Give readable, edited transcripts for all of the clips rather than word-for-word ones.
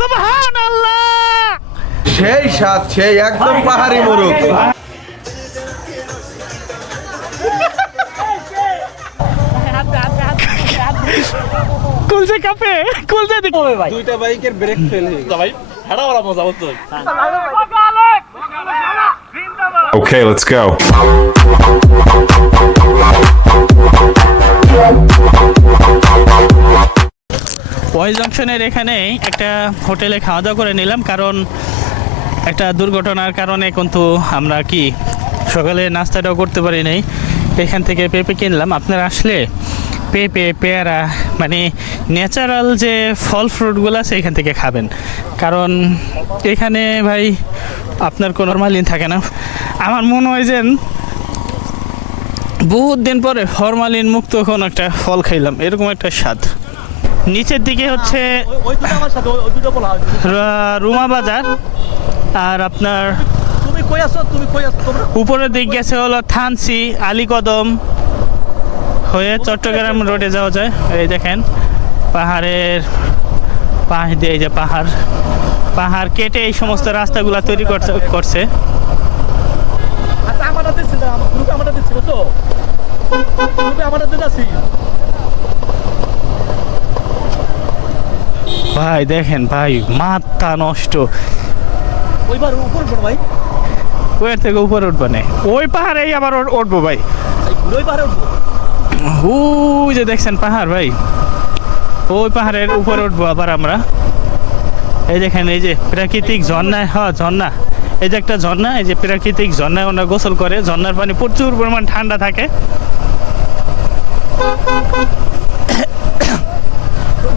সুবহানাল্লাহ। সেই স্বাদ, সেই একদম পাহাড়ি মোরগ। কুলজে কাপে, কুলজে দিকে ভাই। দুইটা বাইকের ব্রেক ফেল হয়ে গেছে ভাই। হাঁটা ওরা মজা হতো। Okay, let's go. ওয়াই জংশনের এখানে একটা হোটেলে খাওয়া দাওয়া করে নিলাম, কারণ একটা দুর্ঘটনার কারণে কিন্তু আমরা কি সকালে নাস্তাটাও করতে পারি নাই। এখান থেকে পেঁপে কিনলাম। আপনারা আসলে পেঁপে, পেয়ারা, মানে ন্যাচারাল যে ফল ফ্রুটগুলো আছে এখান থেকে খাবেন, কারণ এখানে ভাই আপনার কোনো ফরমালিন থাকে না। আমার মনে হয় যে বহুত দিন পরে ফরমালিন মুক্ত কোনো একটা ফল খাইলাম, এরকম একটা স্বাদ। নিচের দিকে হচ্ছে ওই দুটো আমার সাথে ওই দুটো বলা হয়। রুমা বাজার, আর আপনার তুমি কই আছো তোমরা? উপরের দিক গেছে হলো থানসি, আলীকদম হয়ে চট্টগ্রাম রোডে যাওয়া যায়। এই দেখেন পাহাড়ের পাশ দিয়ে, এই যে পাহাড় কেটে এই সমস্ত রাস্তাগুলো তৈরি করছে। আচ্ছা আমারটা দিছিল, আমার গ্রুপে আমারটা দিছিল তো। গ্রুপে আমারটা দিতাছি। ভাই দেখেন ভাই, মাথা নষ্ট। ওইবার উপর বড় ভাই। ওর থেকে উপরে উঠবো না, ওই পাহাড়েই আবার উঠবো ভাই। ওই পাহাড়ে উঠবো। ওই যে দেখছেন পাহাড় ভাই, ওই পাহাড়ের উপরে উঠবো আবার আমরা। এই দেখেন এই যে প্রাকৃতিক ঝর্ণা, হ্যাঁ ঝর্ণা, এই যে একটা ঝর্ণা, এই যে প্রাকৃতিক ঝর্ণায় ওরা গোসল করে। ঝর্ণার পানি প্রচুর পরিমাণ ঠান্ডা থাকে।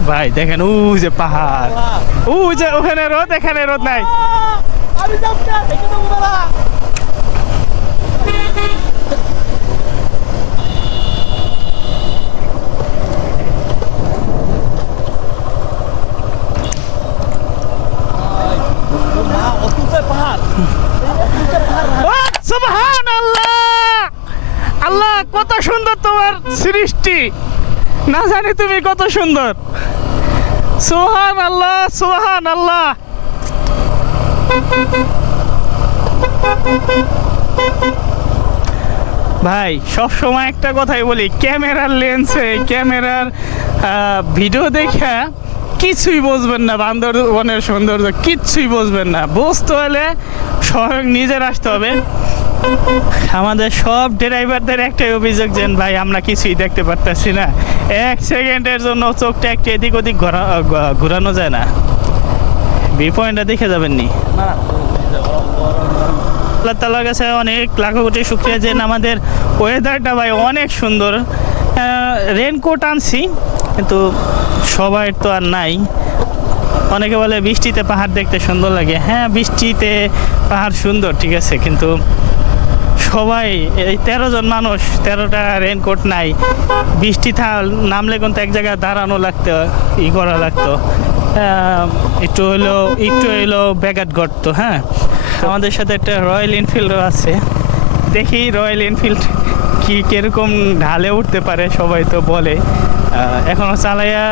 ভাই দেখেন ওই যে পাহাড়, ওই যে ওখানে রোদ, এখানে রোদ নাই। আমি যাব না, দেখে দেবো বাবা। সুবহানাল্লাহ। আল্লাহ কত সুন্দর তোমার সৃষ্টি, না জানি তুমি কত সুন্দর। সুবহানাল্লাহ, সুবহানাল্লাহ। ভাই সব সময় একটা কথাই বলি, ক্যামেরার লেন্সে, ক্যামেরার ভিডিও দেখা কিছুই বুঝবেন না। বান্দরবনের সৌন্দর্য কিচ্ছুই বুঝবেন না। বুঝতে হলে স্বয়ং নিজের আসতে হবে। আমাদের সব ড্রাইভারদের একটাই অভিযোগ যে ভাই আমরা কিছুই দেখতে পারতেছি না, এক সেকেন্ডের জন্য চোখটা একটু এদিক ওদিক ঘোরানো যায় না। বি পয়েন্টটা দেখে যাবেন নি। আল্লাহ তাআলার কাছে অনেক লাখো কোটি শুকরিয়া যে আমাদের ওয়েদারটা ভাই অনেক সুন্দর। রেনকোট আনছি কিন্তু সবাই তো আর নাই। অনেকে বলে বৃষ্টিতে পাহাড় দেখতে সুন্দর লাগে। হ্যাঁ বৃষ্টিতে পাহাড় সুন্দর, ঠিক আছে, কিন্তু সবাই এই 13 জন মানুষ, 13টা রেনকোট নাই। বৃষ্টি নামলে কিন্তু এক জায়গায় দাঁড়ানো লাগতো, করা লাগতো, একটু হইলো ব্যাঘাত ঘটতো। হ্যাঁ আমাদের সাথে একটা রয়্যাল এনফিল্ডও আছে, দেখি রয়্যাল এনফিল্ড কিরকম ঢালে উঠতে পারে। সবাই তো বলে, এখনও চালাইয়া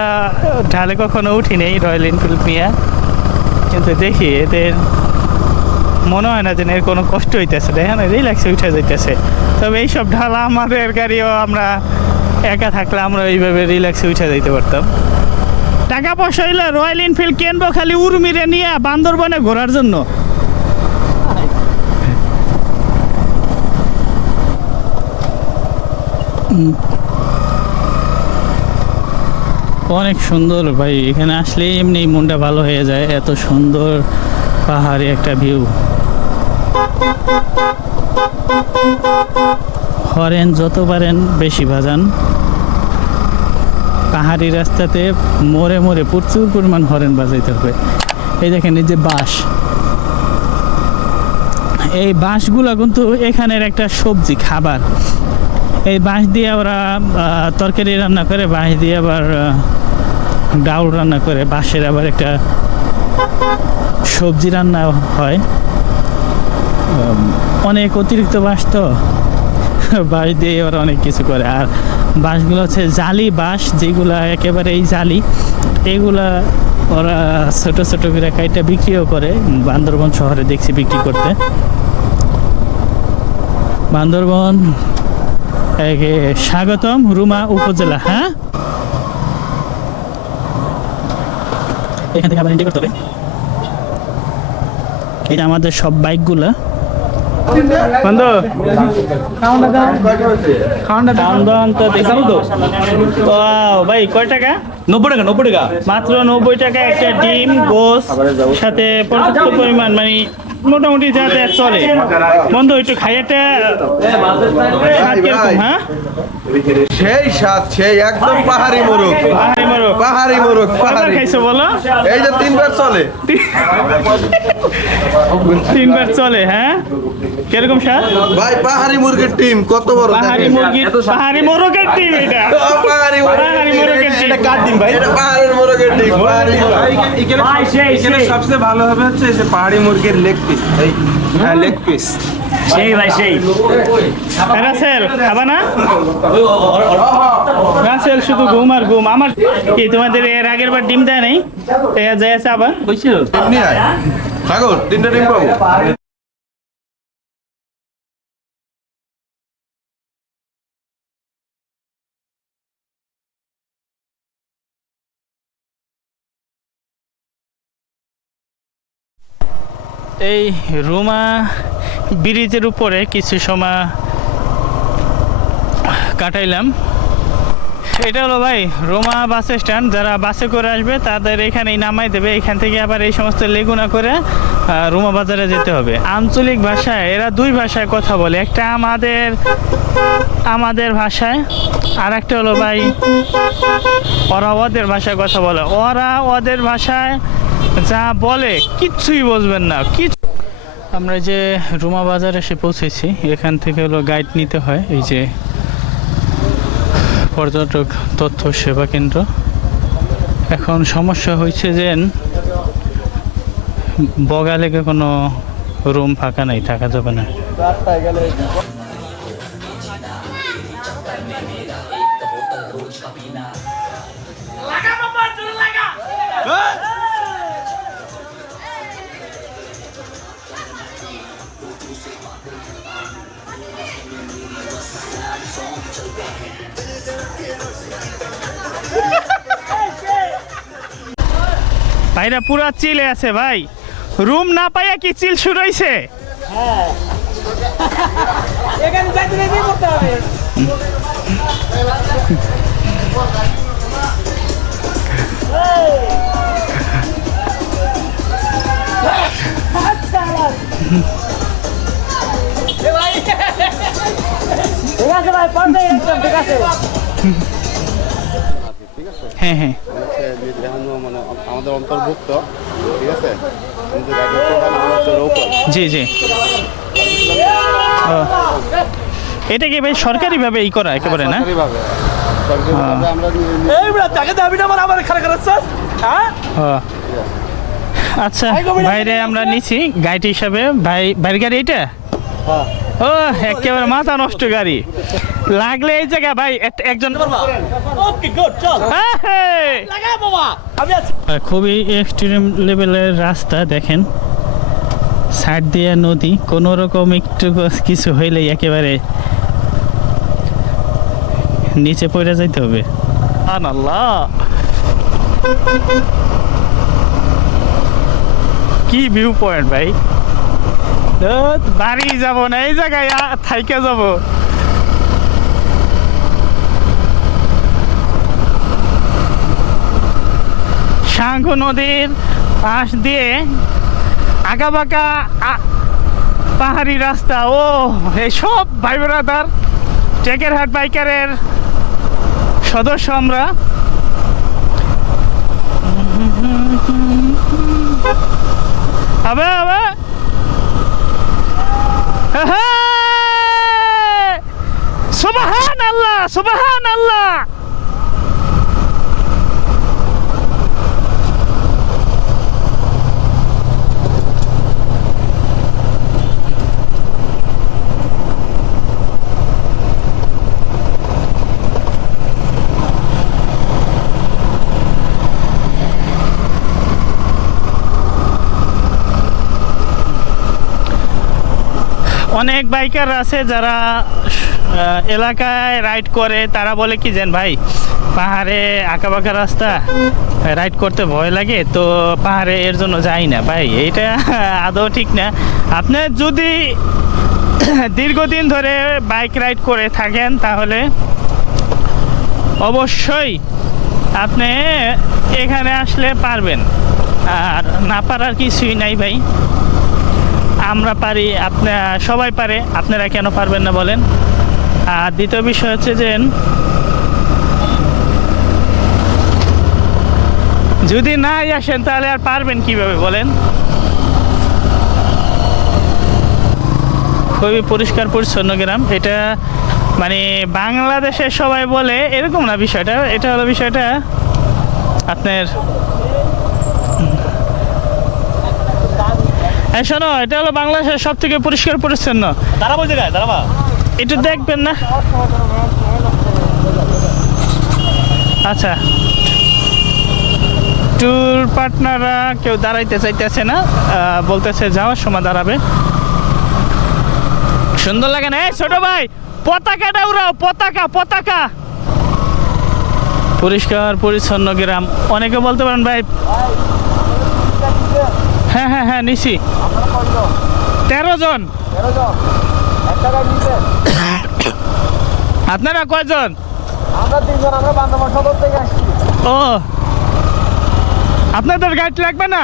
ঢালে কখনো উঠি নেই রয়্যাল এনফিল্ড নিয়ে, কিন্তু দেখি এদের মনে হয় না যে এর কোনো কষ্ট হইতেছে, দেখেন রিল্যাক্সে উঠে যাইতেছে। তবে এইসব ঢালা আমাদের গাড়িও আমরা একা থাকলে আমরা এইভাবে রিল্যাক্সে উঠে যাইতে পারতাম। টাকা পয়সা হইলে রয়্যাল এনফিল্ড কিনবো খালি উর্মিরে নিয়ে বান্দরবনে ঘোরার জন্য। অনেক সুন্দর ভাই, এখানে আসলে এমনি মনটা ভালো হয়ে যায়। এত সুন্দর পাহাড়ি একটা ভিউ। হরেন যত পারেন বেশি বাজান। পাহাড়ি রাস্তাতে মোড়ে মোড়ে প্রচুর পরিমাণ হরেন বাজাইতে হবে। এই দেখেন এই যে বাঁশ, এই বাঁশগুলো কিন্তু এখানের একটা সবজি খাবার। এই বাঁশ দিয়ে ওরা তরকারি রান্না করে, বাঁশ দিয়ে আবার ডাউল রান্না করে, বাঁশের আবার একটা সবজি রান্না হয়। অনেক অতিরিক্ত বাঁশ তো, বাঁশ দিয়ে ওরা অনেক কিছু করে। আর বাঁশগুলো হচ্ছে জালি বাঁশ, যেগুলা একেবারে এই জালি, এগুলা ওরা ছোট ছোট করে কাইটা বিক্রিও করে, বান্দরবন শহরে দেখছি বিক্রি করতে। বান্দরবন স্বাগতম রুমা উপজেলা। হ্যাঁ, এখান থেকে আবার এন্ট্রি করতে হবে। এটা আমাদের সব বাইকগুলা। বন্ধু ভাই কয় টাকা? 90 টাকা 90 টাকা। মাত্র 90 টাকা একটা ডিম, গোস সাথে পর্যাপ্ত পরিমাণ মানে মোটামুটি যাতে চলে। বন্ধু একটু খাইয়েটা স্বাদ কিরকম? হ্যাঁ, সেই স্বাদ, সেই একদম পাহাড়ি মোরগ। পাহাড়ি মোরগ। পাহাড়ি মোরগ, কয়বার পাহাড়ি। খাইছো বলো? এই যে 3 বার চলে। 3 বার চলে। হ্যাঁ, কিরকম স্বাদ? ভাই পাহাড়ি মুরগির ডিম কত বড় পাহাড়ি দেখেন। মুরগির, পাহাড়ি মোরগের ডিম এটা। পাহাড়ি পাহাড়ি মোরগের ডিম। কার ডিম ভাই? এটা পাহাড়ের মোরগের ডিম, পাহাড়ি মোরগ। এখানে সবচেয়ে ভালো হবে হচ্ছে এই যে পাহাড়ি মুরগির লেগ পিস। হ্যাঁ, লেগ পিস। রাসেল খাবা না? রাসেল শুধু ঘুম আর ঘুম। আমার কি তোমাদের এর আগের বার ডিম দেয় নাই? যাই আছে আবার এমনি আয় সাগর 3টা ডিম পাবো। এই রুমা ব্রিজের উপরে কিছু সময় কাটাইলাম। এটা হলো ভাই রোমা বাস স্ট্যান্ড। যারা বাসে করে আসবে তাদের এখানেই নামাই দেবে। এখান থেকে আবার এই সমস্ত লেগুনা করে রোমা বাজারে যেতে হবে। আঞ্চলিক ভাষায় এরা 2 ভাষায় কথা বলে, একটা আমাদের ভাষায়, আর একটা হলো ভাই ওরা ওদের ভাষায় কথা বলে। ওরা ওদের ভাষায় যা বলে কিচ্ছুই বুঝবেন না। আমরা যে রুমা বাজারে এসে পৌঁছেছি, এখান থেকে হলো গাইড নিতে হয়। এই যে পর্যটক তথ্য সেবা কেন্দ্র। এখন সমস্যা হয়েছে যে বগালেকে কোনো রুম ফাঁকা নাই, থাকা যাবে না। ভাইরা পুরা চিলে আছে ভাই, রুম না পাইয়া কি চিল শুরু হয়েছে। হ্যাঁ হ্যাঁ, মানে আমাদের অন্তর্ভুক্ত, ঠিক আছে, কিন্তু গাড়ির প্রধান হচ্ছে রৌপল। জি জি। ও, এটা কি ভাই সরকারিভাবে ই করা একেবারে না? সরকারিভাবে আমরা এই বড় টাকা দাবি না আমার খারাপ করাছস। হ্যাঁ, ও আচ্ছা ভাইরে আমরা নিছি গাইড হিসাবে। ভাইয়ের গাড়ি এটা? ও একেবারে মাথা নষ্ট গাড়ি। লাগলে এই জায়গা ভাই একজন। ওকে গুড, চল লাগা বাবা, আমি আছি। খুবই এক্সট্রিম লেভেলের রাস্তা দেখেন, সাইড দিয়ে নদী, কোনো রকম একটু কিছু হইলেই একেবারে নিচে পড়ে যাইতে হবে। আল্লাহ, কি ভিউ পয়েন্ট ভাই! বাড়ি যাব না, এই জায়গায় থাইকে যাব। সাঙ্গ নদীর পাশ দিয়ে আঁকাবাঁকা পাহাড়ি রাস্তা। ও এই সব ভাই ব্রাদার টেকেরহাট বাইকারের সদস্য আমরা। আবে সুবহানাল্লাহ, সুবহানাল্লাহ। অনেক বাইকার আছে যারা এলাকায় রাইড করে, তারা বলে কি জান ভাই, পাহাড়ে আঁকাবাঁকা রাস্তা, রাইড করতে ভয় লাগে, তো পাহাড়ে এর জন্য যাই না। ভাই এটা আদৌ ঠিক না। আপনি যদি দীর্ঘদিন ধরে বাইক রাইড করে থাকেন তাহলে অবশ্যই আপনি এখানে আসলে পারবেন, আর না পারার কিছুই নাই ভাই। আমরা পারি, সবাই পারে, আপনারা কেন পারবেন না বলেন? আর দ্বিতীয় বিষয় হচ্ছে যে যদি নাই আসেন তাহলে আর পারবেন কিভাবে বলেন? খুবই পরিষ্কার পরিচ্ছন্ন গ্রাম। এটা মানে বাংলাদেশের সবাই বলে এরকম না বিষয়টা, এটা হলো বিষয়টা আপনার শোনো, এটা হলো বাংলাদেশের সব থেকে পরিষ্কার পরিচ্ছন্ন। দাঁড়াবো ওই জায়গায়, দাঁড়াবা। একটু দেখবেন না? আচ্ছা, ট্যুর পার্টনাররা কেউ দাঁড়াইতে চাইতেছে না, বলতেছে যাওয়ার সময় দাঁড়াবে। সুন্দর লাগে না? ছোট ভাই, পতাকাটা উড়াও, পতাকা পতাকা। পরিষ্কার পরিচ্ছন্ন গ্রাম। অনেকে বলতে পারেন ভাই, হ্যাঁ হ্যাঁ হ্যাঁ নিছি। 13 জন। আপনারা কয়জন? আমরা 3 জন, আমরা বান্দরবান সদর থেকে আসছি। ও, আপনাদের গাইড লাগবে না?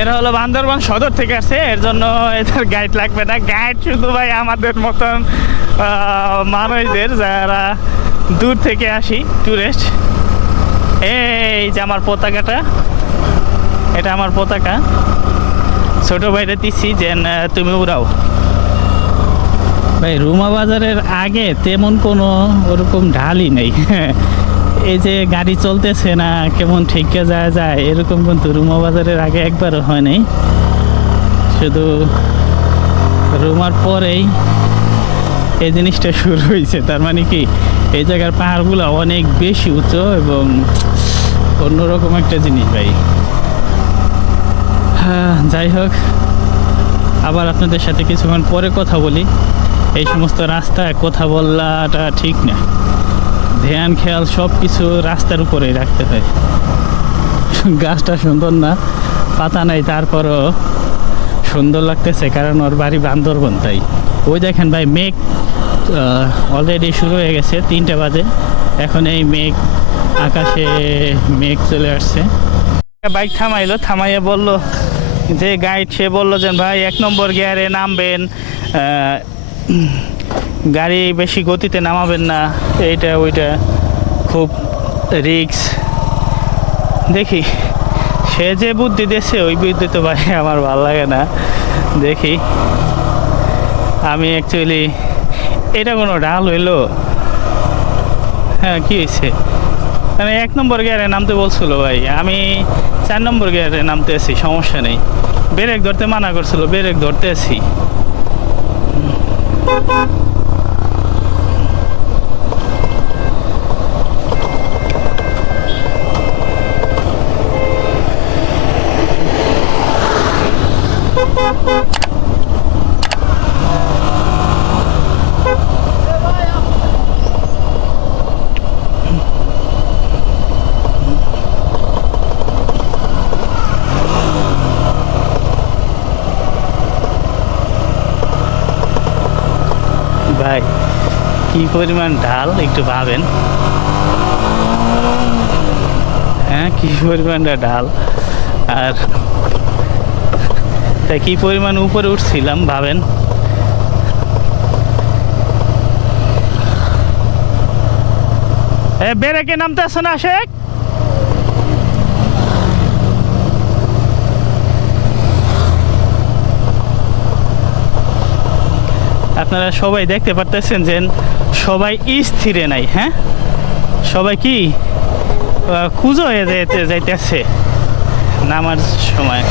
এরা হলো বান্দরবান সদর থেকে আসে, এর জন্য এদের গাইড লাগবে না। গাইড শুধু ভাই আমাদের মতন মানুষদের যারা দূর থেকে আসি, ট্যুরিস্ট। এই যে আমার পতাকাটা, এটা আমার পতাকা। ছোট ভাইটা দিচ্ছি যে তুমি উড়াও। ভাই রুমা বাজারের আগে তেমন কোনো ওরকম ঢালই নেই। এই যে গাড়ি চলতেছে না, কেমন ঠিককে যায় এরকম কিন্তু রুমা বাজারের আগে একবারও হয় নাই। শুধু রুমার পরেই এই জিনিসটা শুরু হয়েছে। তার মানে কি, এই জায়গার পাহাড়গুলো অনেক বেশি উঁচু এবং অন্যরকম একটা জিনিস ভাই। হ্যাঁ, যাই হোক, আবার আপনাদের সাথে কিছুক্ষণ পরে কথা বলি। এই সমস্ত রাস্তায় কথা বলাটা ঠিক না, ধ্যান খেয়াল সব কিছু রাস্তার উপরেই রাখতে হয়। গাছটা সুন্দর না, পাতা নাই, তারপরও সুন্দর লাগতেছে, কারণ ওর বাড়ি বান্দরবন। তাই ওই দেখেন ভাই, মেঘ অলরেডি শুরু হয়ে গেছে, 3টা বাজে। এখন এই মেঘ, আকাশে মেঘ চলে আসছে। বাইক থামাইলো, থামাইয়া বলল যে গাইড, সে বললো যে ভাই 1 নম্বর গিয়ারে নামবেন, গাড়ি বেশি গতিতে নামাবেন না, এইটা ওইটা, খুব রিস্ক। দেখি সে যে বুদ্ধি দিয়েছে, ওই বুদ্ধি তো ভাই আমার ভালো লাগে না। দেখি, আমি অ্যাকচুয়ালি, এটা কোনো ঢাল হইলো? হ্যাঁ, কি হয়েছে? মানে 1 নম্বর গিয়ারে নামতে বলছিল ভাই, আমি 4 নম্বর গিয়ারে নামতে আছি, সমস্যা নেই। ব্রেক ধরতে মানা করছিল, ব্রেক ধরতে আছি। ভাই কি পরিমাণ ঢাল একটু ভাবেন। হ্যাঁ, কি পরিমাণটা ঢাল, আর তাই কি পরিমাণ উপরে উঠছিলাম ভাবেন। ব্রেকে নামতে আসো না শেখ। আপনারা সবাই দেখতে পারতেছেন যে সবাই স্থিরে নাই। হ্যাঁ, সবাই কি খুঁজো হয়ে যাইতেছে নামার সময়।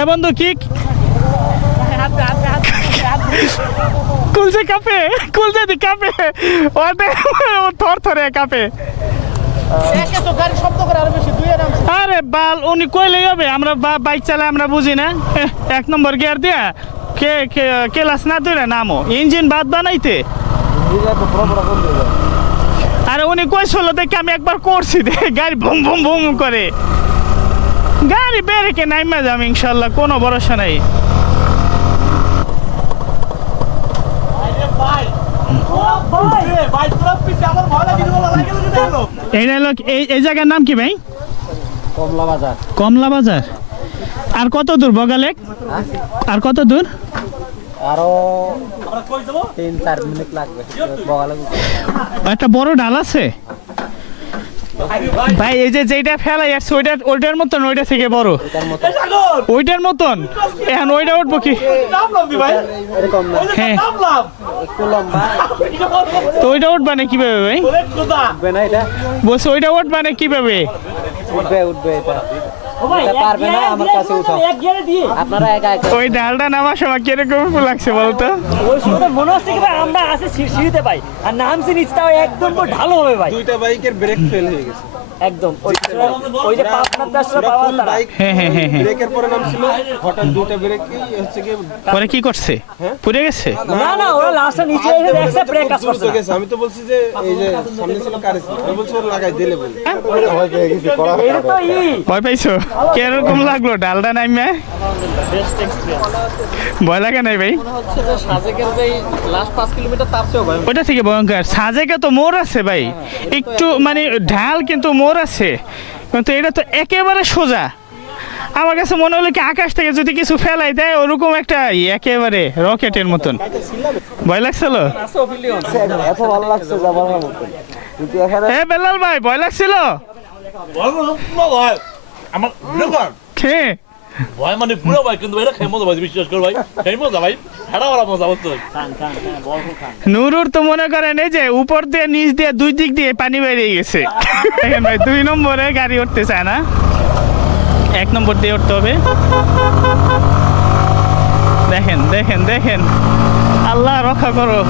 এ বন্ধু কি কুলছে কাপে কুলছে দি কাপে ও থর থরে কাপে আরে বাল উনি কইলেই হবে আমরা বাইক চালাই আমরা বুঝি না 1 নম্বর গিয়ার দিয়া কে ক্লাস না ধরে নামো ইঞ্জিন বাদ বানাইতে আরে উনি কইছিল দেখে আমি একবার করছি গাড়ি ভুম ভুম ভুম করে গাড়ি বেরেকে নাইমা যাম ইনশাল্লাহ কোনো ভরসা নাই এই জায়গার নাম কি ভাই? কমলা বাজার। কমলা বাজার। আর কত দূর বগালেক? আর কত দূর? আরো 3-4 মিনিট লাগবে বগালেক। একটা বড় ঢাল আছে ভাই, এই যে যেটা ফেলাই আসছে ওইটার মতন, ওইটা থেকে বড় ওইটার মতন। এখন ওইটা উঠবো কি? হ্যাঁ তো ওইটা উঠবা না কিভাবে ভাই? বলছে ওইটা উঠবা না কিভাবে? ওই ডালটা নামার সময় কিরকম লাগছে বলতো? মনে হচ্ছে কি ভাই আমরা আছে সিঁড়িতে পাই আর নামছি নিচটাও একদম ঢালো হবে ভাই। দুইটা বাইকের ব্রেক ফেল হয়ে গেছে একদম ওই যে পাঁচটা পাওয়ার তারা ব্রেকের পরে নামছিল, হঠাৎ দুইটা ব্রেক হচ্ছে কি পরে কি করছে? পুড়ে গেছে? না না ওরা লাস্টে নিচে এসে দেখছে ব্রেক কাজ করছে না। আমি তো বলছি যে এই যে সামনে ছিল কারে ছিল, আমি বলছি ওরা লাগাই দিলে বলে এটা তো ভয় পাইছো? কিরকম লাগলো ডালটা নাইমে? ভয় লাগে নাই ভাই? ওইটা থেকে ভয়ঙ্কর। সাজেকে তো মোড় আছে ভাই, একটু মানে ঢাল কিন্তু মোড় আছে, কিন্তু এটা তো একেবারে সোজা। আমার কাছে মনে হলো কি আকাশ থেকে যদি কিছু ফেলাই দেয় ওরকম একটা একেবারে রকেটের মতন। ভয় লাগছিল? এ বেলাল ভাই ভয় লাগছিল? ভয় মানে পুরো ভাই, কিন্তু এটা খেয়ে মজা ভাই, বিশ্বাস কর ভাই, খেয়ে মজা ভাই, হেডা ওরা মজা বলতো। নুরুর তো মনে করেন এই যে উপর দিয়ে নিচ দিয়ে দুই দিক দিয়ে পানি বেরিয়ে গেছে। দেখেন ভাই 2 নম্বরে গাড়ি উঠতে চায় না, 1 নম্বর দিয়ে উঠতে হবে। দেখেন দেখেন দেখেন, আল্লাহ রক্ষা করো।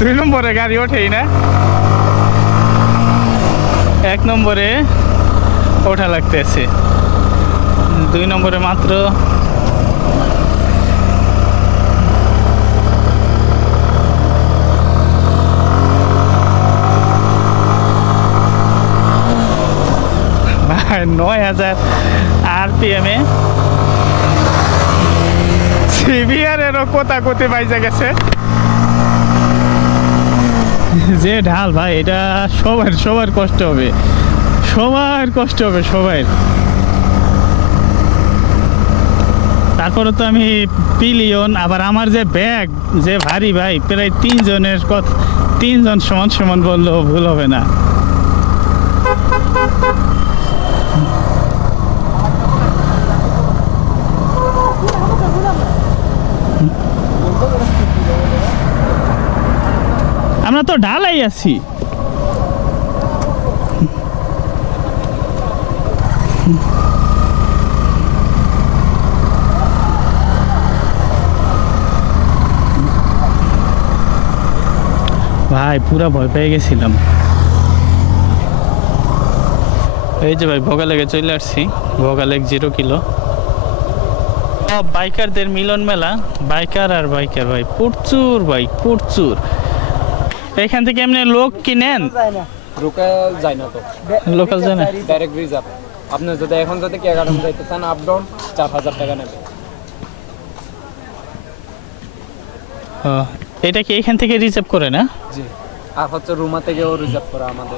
দুই নম্বরে গাড়ি ওঠেই না, 1 নম্বরে ওঠা লাগতেছে। 2 নম্বরে মাত্র ভাই 9000 RPM এ সিভিয়ারেরও কোথাকোথি বাইজা গেছে। যে ঢাল ভাই, এটা সবার কষ্ট হবে, সবার কষ্ট হবে সবাই। তারপরে তো আমি পিলিয়ন, আবার আমার যে ব্যাগ যে ভারী ভাই, প্রায় 3 জনের কথা, 3 জন সমান সমান বললেও ভুল হবে না। আমরা তো ঢালাই আছি। ভাই পুরা ভয় পেয়ে গেছিলাম। এই যে ভাই ভোগালেকে চলে আসছি, ভোগালেক 0 কিলো। বাইকারদের মিলন মেলা, বাইকার আর বাইকার ভাই, প্রচুর বাইক প্রচুর। এখান থেকে এমনি লোক কিনেন? লোকাল যায় না তো, লোকাল যায় না, ডাইরেক্ট রিজার্ভ। আপনি যদি এখন যদি কেগাডাম যাইতে চান আপ ডাউন 4000 টাকা নেবে। এটা কি এখান থেকে রিজার্ভ করে না? জি, আর হচ্ছে রুমা থেকেও রিজার্ভ করা আমাদের।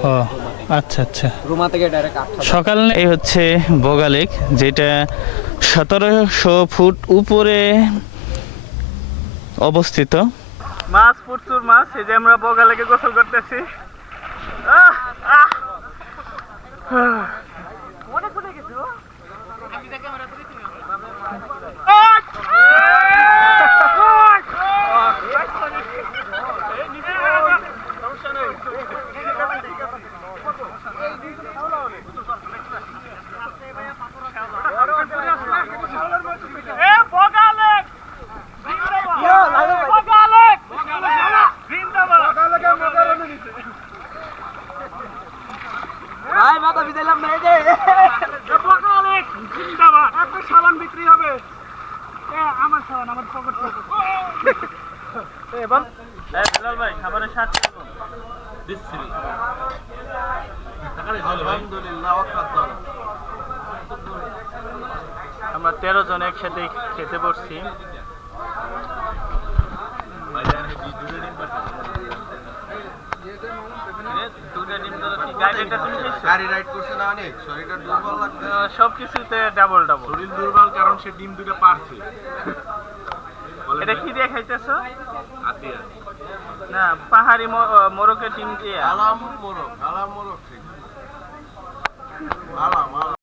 আচ্ছা আচ্ছা, রুমা থেকে ডাইরেক্ট 8000। সকাল এই হচ্ছে ভোগালেক, যেটা 1700 ফুট উপরে অবস্থিত। মাছ প্রচুর মাছ, এই যে আমরা ভোগালেকে গোসল করতেছি। এবং বিলাল ভাই খাবারের স্বাদ কেমন? আলহামদুলিল্লাহ আমরা 13 জন একসাথে খেতে বসছি। গাড়ি রাইড করছে না অনেক, শরীরটা দুর্বল লাগছে। সবকিছুতে ডাবল ডাবল। শরীর দুর্বল কারণ সে ডিম দুটো পারছে। এটা কি দিয়ে খাইতেছো? হাতিয়া না, পাহাড়ি মোরকের ডিম দিয়ে। আলাম মোরগ ঠিক। আলাম